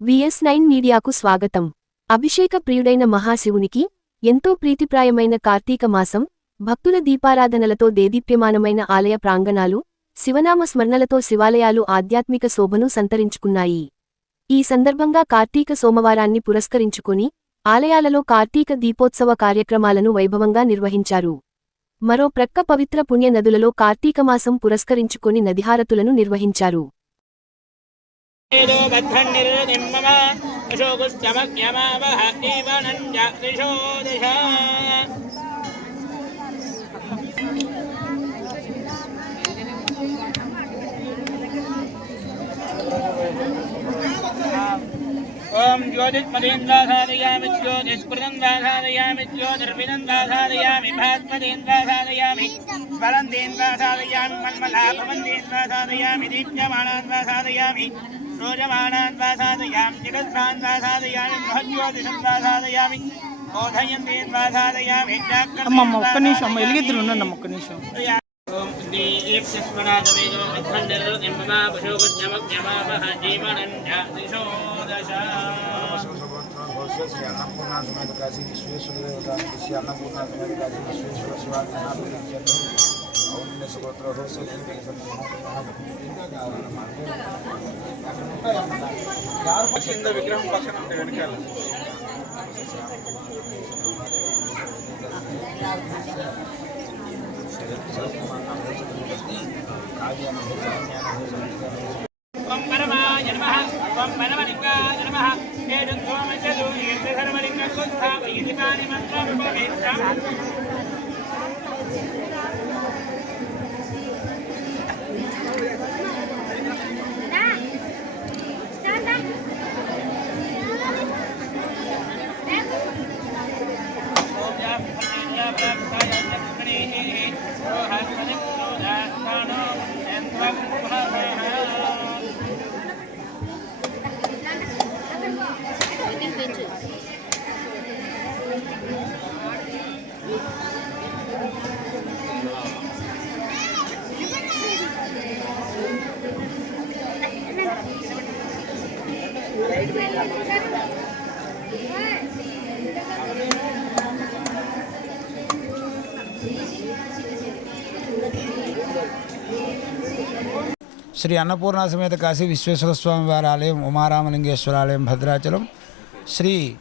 VS nine మీడియాకు స్వాగతం. అభిషేక ప్రియుడైన మహాశివునికి ఎంతో ప్రీతిప్రాయమైన కార్తీక మాసం భక్తుల దీపారాధనలతో దేదీప్యమానమైన ఆలయ ప్రాంగణాలు శివనామ స్మరణలతో శివాలయాలు ఆధ్యాత్మిక శోభను సంతరించుకున్నాయి. ఈ సందర్భంగా కార్తీక సోమవారాన్ని పురస్కరించుకుని ఆలయాలలో కార్తీక దీపోత్సవ కార్యక్రమాలను వైభవంగా నిర్వహించారు. మరో ప్రక్క పవిత్ర పుణ్య నదులలో కార్తీకమాసం పురస్కరించుకొని నదిహారతులను నిర్వహించారు. ेदो बद्धन्निरतिं मम अशोकुश्चमक्यमावह जीवनं जागृशो दिशा ॐ ज्योतिष्मदीन्द्राधारयामि ज्योतिष्कृतन्दाधारयामि ज्योतिर्विदन्दाधारयामि भास्मदीन्द्राधारयामि वरन्दीन्द्राधारयामि मन्मलाभवन्दीन्द्राधारयामि दीप्यमाणान्द्राधारयामि మన్మలాభవందీం దాసాదయామి దీప్యమానాన్ దాసాదయామి రోజమానాన్ దాసాదయామి జగత్సాన్ దాసాదయామి మహజ్యోతిషం దాసాదయామి బోధయందీం దాసాదయామి అమ్మమ్మ ఒక్క నిమిషం. అమ్మ ఎలిగిద్దరు అమ్మ ఒక్క నిమిషం శ్రీ అన్నపూర్ణ సమేత కాశీ విశ్వేశ్వర దేవత శ్రీ కాశీ విశ్వేశ్వర కింద విగ్రహం పక్కన ఉంటే వెనకాల. త్వం పరమాయ నమః త్వం పరమలింగాయ నమః ఏడు త్వమజదు మంత్రం శ్రీ అన్నపూర్ణ సమేత కాశీ విశ్వేశ్వర స్వామి వారి ఆలయం ఉమారామలింగేశ్వర ఆలయం భద్రాచలం. శ్రీ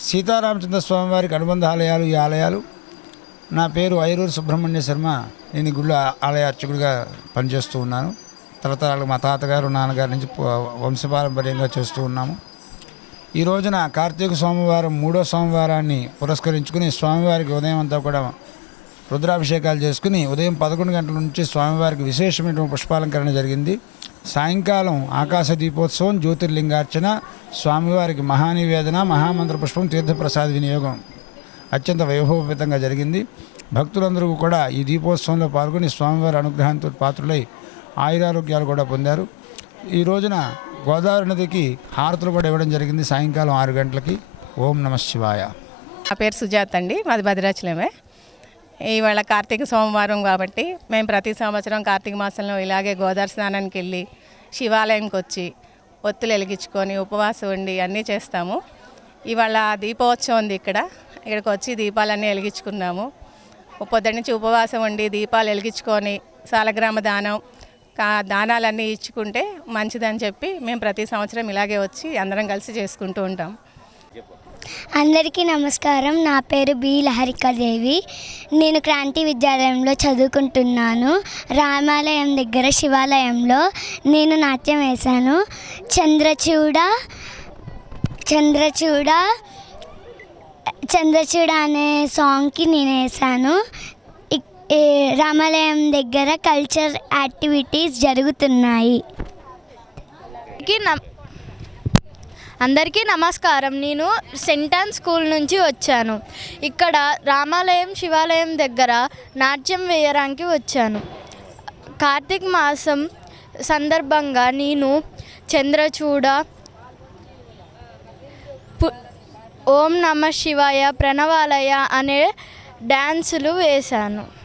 సీతారామచంద్ర స్వామి వారికి అనుబంధ ఆలయాలు ఈ ఆలయాలు. నా పేరు ఐరూరు సుబ్రహ్మణ్య శర్మ. నేను గుళ్ళ ఆలయ అర్చకుడిగా పనిచేస్తూ ఉన్నాను. తరతరాలు మా తాతగారు నాన్నగారి నుంచి వంశపారంపర్యంగా చేస్తూ ఉన్నాము. ఈ రోజున కార్తీక సోమవారం మూడో సోమవారాన్ని పురస్కరించుకుని స్వామివారికి ఉదయం అంతా కూడా రుద్రాభిషేకాలు చేసుకుని ఉదయం పదకొండు గంటల నుంచి స్వామివారికి విశేషమైన పుష్పాలంకరణ జరిగింది. సాయంకాలం ఆకాశ దీపోత్సవం జ్యోతిర్లింగార్చన స్వామివారికి మహానివేదన మహామంత్ర పుష్పం తీర్థప్రసాద వినియోగం అత్యంత వైభవపేతంగా జరిగింది. భక్తులందరూ కూడా ఈ దీపోత్సవంలో పాల్గొని స్వామివారి అనుగ్రహంతో పాత్రులై ఆయురారోగ్యాలు కూడా పొందారు. ఈ రోజున గోదావరి నదికి హారతులు కూడా ఇవ్వడం జరిగింది సాయంకాలం ఆరు గంటలకి. ఓం నమ శివాయ. నా పేరు సుజాత అండి. మాది భద్రాచలమే. ఇవాళ కార్తీక సోమవారం కాబట్టి మేము ప్రతి సంవత్సరం కార్తీక మాసంలో ఇలాగే గోదావరి స్నానానికి వెళ్ళి శివాలయంకి వచ్చి ఒత్తులు వెలిగించుకొని ఉపవాసం ఉండి అన్నీ చేస్తాము. ఇవాళ దీపోత్సవం ఉంది ఇక్కడ. ఇక్కడికి వచ్చి దీపాలన్నీ వెలిగించుకున్నాము. పొద్దున్న నుంచి ఉపవాసం ఉండి దీపాలు వెలిగించుకొని సాలగ్రామ దానం దానాలన్నీ ఇచ్చుకుంటే మంచిదని చెప్పి మేము ప్రతి సంవత్సరం ఇలాగే వచ్చి అందరం కలిసి చేసుకుంటూ ఉంటాం. అందరికీ నమస్కారం. నా పేరు బి లహరికాదేవి నేను క్రాంతి విద్యాలయంలో చదువుకుంటున్నాను. రామాలయం దగ్గర శివాలయంలో నేను నాట్యం వేశాను. చంద్రచూడ చంద్రచూడ చంద్రచూడ అనే సాంగ్కి నేను వేశాను. రామాలయం దగ్గర కల్చర్ యాక్టివిటీస్ జరుగుతున్నాయి. అందరికీ అందరికీ నమస్కారం. నేను సెంటాన్ స్కూల్ నుంచి వచ్చాను. ఇక్కడ రామాలయం శివాలయం దగ్గర నాట్యం వేయడానికి వచ్చాను. కార్తీక మాసం సందర్భంగా నేను చంద్రచూడ పు- ఓం నమ శివాయ ప్రణవాలయ అనే డ్యాన్సులు వేశాను.